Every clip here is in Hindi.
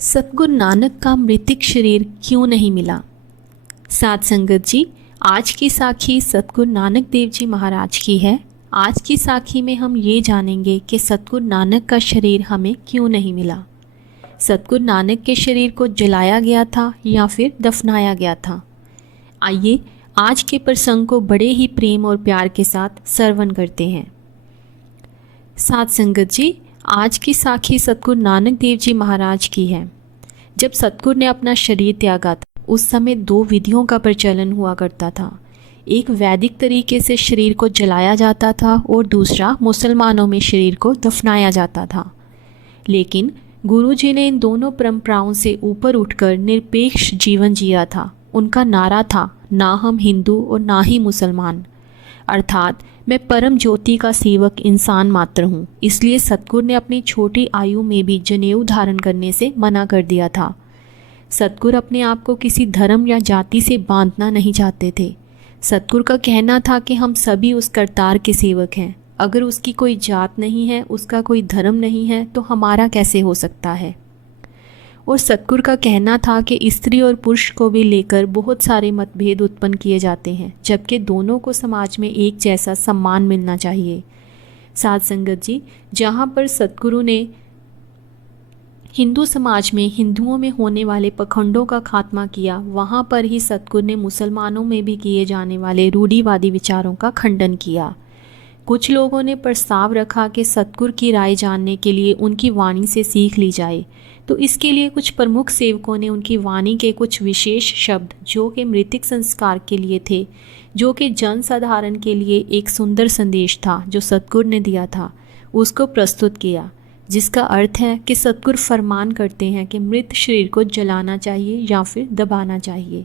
सतगुरु नानक का मृतिक शरीर क्यों नहीं मिला। साध संगत जी, आज की साखी सतगुरु नानक देव जी महाराज की है। आज की साखी में हम ये जानेंगे कि सतगुरु नानक का शरीर हमें क्यों नहीं मिला। सतगुरु नानक के शरीर को जलाया गया था या फिर दफनाया गया था। आइए आज के प्रसंग को बड़े ही प्रेम और प्यार के साथ श्रवण करते हैं। साध संगत जी, आज की साखी सतगुरु नानक देव जी महाराज की है। जब सतगुरु ने अपना शरीर त्यागा था, उस समय दो विधियों का प्रचलन हुआ करता था। एक वैदिक तरीके से शरीर को जलाया जाता था और दूसरा मुसलमानों में शरीर को दफनाया जाता था। लेकिन गुरु जी ने इन दोनों परंपराओं से ऊपर उठकर निरपेक्ष जीवन जिया था। उनका नारा था, ना हम हिंदू और ना ही मुसलमान, अर्थात मैं परम ज्योति का सेवक इंसान मात्र हूँ। इसलिए सतगुरु ने अपनी छोटी आयु में भी जनेऊ धारण करने से मना कर दिया था। सतगुरु अपने आप को किसी धर्म या जाति से बांधना नहीं चाहते थे। सतगुरु का कहना था कि हम सभी उस करतार के सेवक हैं। अगर उसकी कोई जात नहीं है, उसका कोई धर्म नहीं है, तो हमारा कैसे हो सकता है। और सतगुरु का कहना था कि स्त्री और पुरुष को भी लेकर बहुत सारे मतभेद उत्पन्न किए जाते हैं, जबकि दोनों को समाज में एक जैसा सम्मान मिलना चाहिए। साध संगत जी, जहाँ पर सतगुरु ने हिंदू समाज में हिंदुओं में होने वाले पखंडों का खात्मा किया, वहाँ पर ही सतगुरु ने मुसलमानों में भी किए जाने वाले रूढ़िवादी विचारों का खंडन किया। कुछ लोगों ने प्रस्ताव रखा कि सतगुरु की राय जानने के लिए उनकी वाणी से सीख ली जाए। तो इसके लिए कुछ प्रमुख सेवकों ने उनकी वाणी के कुछ विशेष शब्द, जो कि मृतिक संस्कार के लिए थे, जो कि जन साधारण के लिए एक सुंदर संदेश था जो सतगुरु ने दिया था, उसको प्रस्तुत किया। जिसका अर्थ है कि सतगुरु फरमान करते हैं कि मृत शरीर को जलाना चाहिए या फिर दबाना चाहिए।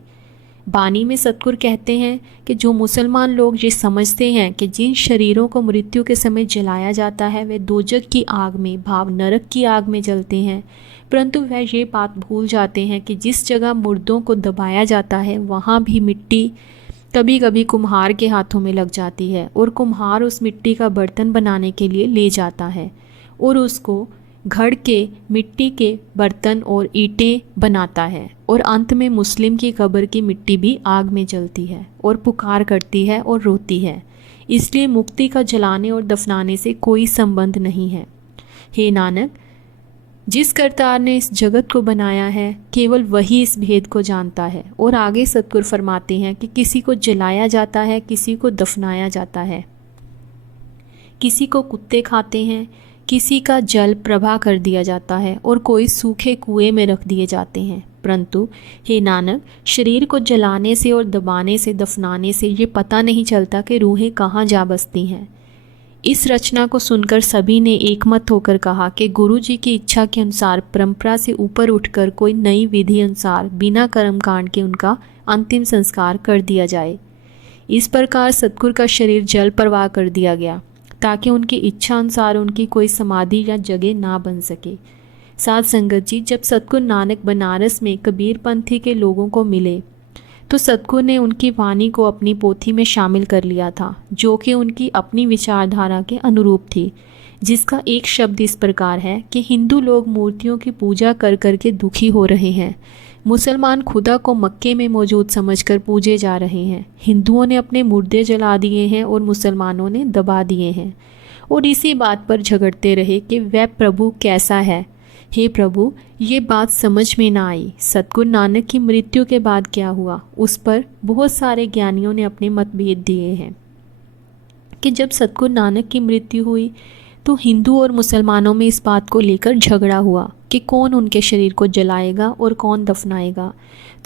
बानी में सतगुरु कहते हैं कि जो मुसलमान लोग ये समझते हैं कि जिन शरीरों को मृत्यु के समय जलाया जाता है वे दोजख की आग में, भाव नरक की आग में जलते हैं, परंतु वह ये बात भूल जाते हैं कि जिस जगह मुर्दों को दबाया जाता है वहाँ भी मिट्टी कभी कभी कुम्हार के हाथों में लग जाती है और कुम्हार उस मिट्टी का बर्तन बनाने के लिए ले जाता है और उसको घड़ के मिट्टी के बर्तन और ईंटें बनाता है। और अंत में मुस्लिम की कब्र की मिट्टी भी आग में जलती है और पुकार करती है और रोती है। इसलिए मुक्ति का जलाने और दफनाने से कोई संबंध नहीं है। हे नानक, जिस करतार ने इस जगत को बनाया है केवल वही इस भेद को जानता है। और आगे सतगुरु फरमाते हैं कि किसी को जलाया जाता है, किसी को दफनाया जाता है, किसी को कुत्ते खाते हैं, किसी का जल प्रभा कर दिया जाता है और कोई सूखे कुएं में रख दिए जाते हैं। परंतु हे नानक, शरीर को जलाने से और दबाने से, दफनाने से ये पता नहीं चलता कि रूहें कहाँ जा बसती हैं। इस रचना को सुनकर सभी ने एकमत होकर कहा कि गुरु जी की इच्छा के अनुसार परंपरा से ऊपर उठकर कोई नई विधि अनुसार बिना कर्मकांड के उनका अंतिम संस्कार कर दिया जाए। इस प्रकार सतगुरु का शरीर जल प्रवाह कर दिया गया ताकि उनकी इच्छा अनुसार उनकी कोई समाधि या जगह ना बन सके। साध संगत जी, जब सतगुरु नानक बनारस में कबीर पंथी के लोगों को मिले तो सतगुरु ने उनकी वाणी को अपनी पोथी में शामिल कर लिया था, जो कि उनकी अपनी विचारधारा के अनुरूप थी। जिसका एक शब्द इस प्रकार है कि हिंदू लोग मूर्तियों की पूजा कर कर के दुखी हो रहे हैं, मुसलमान खुदा को मक्के में मौजूद समझकर पूजे जा रहे हैं, हिंदुओं ने अपने मुर्दे जला दिए हैं और मुसलमानों ने दबा दिए हैं, और इसी बात पर झगड़ते रहे कि वह प्रभु कैसा है। हे प्रभु, ये बात समझ में ना आई। सतगुरु नानक की मृत्यु के बाद क्या हुआ, उस पर बहुत सारे ज्ञानियों ने अपने मतभेद दिए हैं कि जब सतगुरु नानक की मृत्यु हुई तो हिंदू और मुसलमानों में इस बात को लेकर झगड़ा हुआ कि कौन उनके शरीर को जलाएगा और कौन दफनाएगा।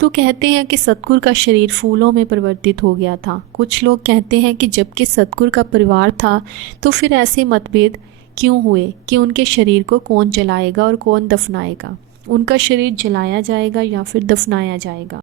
तो कहते हैं कि सतगुरु का शरीर फूलों में परिवर्तित हो गया था। कुछ लोग कहते हैं कि जबकि सतगुरु का परिवार था तो फिर ऐसे मतभेद क्यों हुए कि उनके शरीर को कौन जलाएगा और कौन दफनाएगा, उनका शरीर जलाया जाएगा या फिर दफनाया जाएगा।